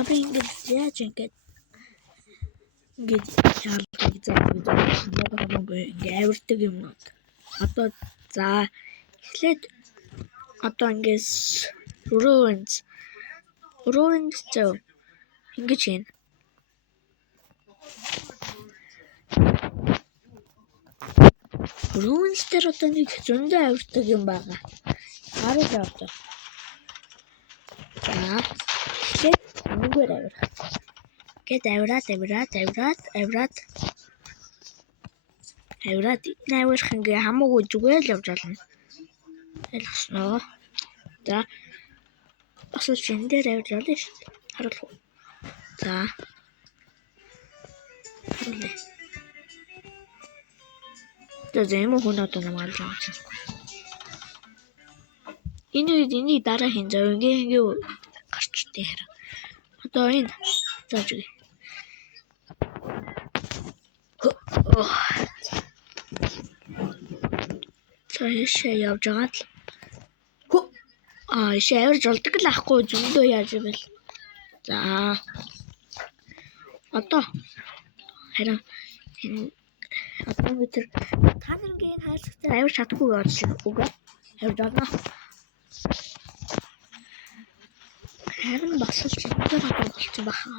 Tapi ингэж яаж ингэж яалдаг хамаагүй ингэ авирдаг юм. Одоо за эхлээд одоо ингэж ruins зөө ингэж хийн. Ruins дээр одоо нэг зөндөө авирдаг юм байгаа. Хараа одоо. За эхлээд нүгээр авир. Гэт авираад навирх ингээ хамаагүй зүгээр л явж болно. Ойлгосноо. За бас л энэ дээр авирж болно шүү дээ. Харуулах уу. За. Харуулъя. Тэзэм хүн одоо намайг авч байгаа. Энийг дараа хин зав ингээ гарчтай хараа. Одоо энэ зааж гээ. За яшаа явж байгаа л. Яшаа авирж болдог л ахгүй зөндөө яаж ивэл. За. Одоо харин одоо метр та наргийн хайрцагтай авирч чадахгүй болчихсон үгүй. Авирж байна. Харин бас л зөндөө болчихсон баха.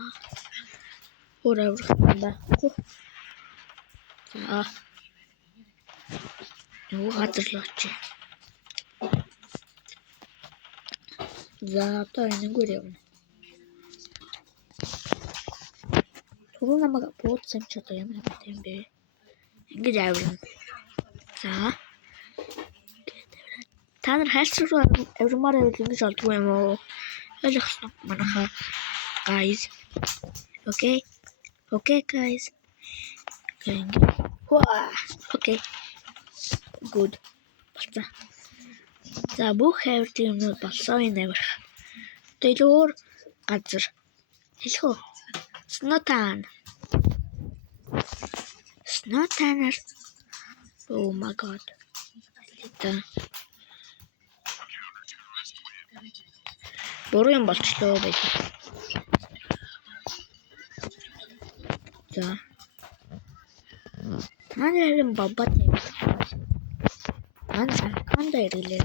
Өөр авирах юм байхгүй. За. Юу газар л очив. За одоо энэгээр явна. Түрүү намайг буудсан ч одоо ямар юм бэ? Ингэж авирна. За. Та нар хайрцаг руу авирмаар байвал ингэж олдгүй юм уу? Ойлгосноо манайхаа guys. Okay guys. Okay. Good. Болцоо. За бүх авирт юмнууд болсон энэ авирах. Дэлгүүр газар. Хэлэх үү? Snowtanner. Oh my god. Буруу юм болчлоо байж. За. Манайрын бабат юм. Анда ирлээ.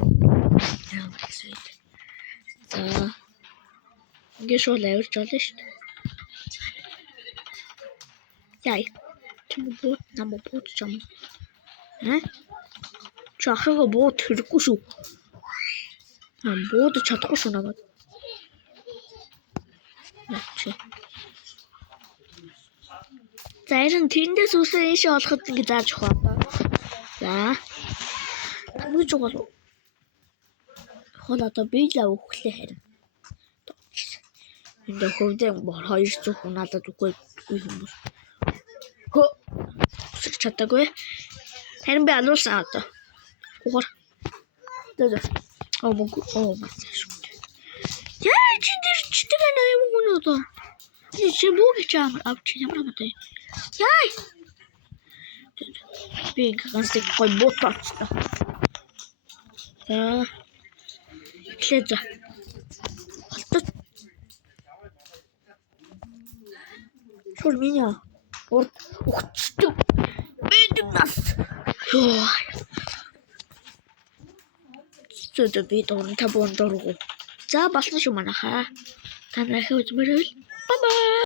За. Ингээ шууд авирч болно шүү дээ. Яй. Чимбут намайг бууд чам. Чахрага бууд хэрэггүй шүү. Бууд чадахгүй шүү намайг. За энэ тэндээс үсээ ийшээ олоход ингэ зааж өгөх одоо. За. Тэгж бол. Хол одоо би л өглөө харин. Энд хөвдөө 200 хүн надад үгүй хүмүүс. Үсэж чадаагүй. Харин би ануулсан одоо. Угаар. Мацаш. Яа чи дэрчдэг юм уу одоо? Чи бүгд чам авч ямар амтай. Яй. Би ганцыг гой ботоцтой. За. Эхлээд за. Шур меня. Урд ухчдаг. Бид нас. Йоо. Зөв би дөрөв табон дөрөв. За болсон шүү манайхаа. Та нарыг үзмээрэл. Bye bye.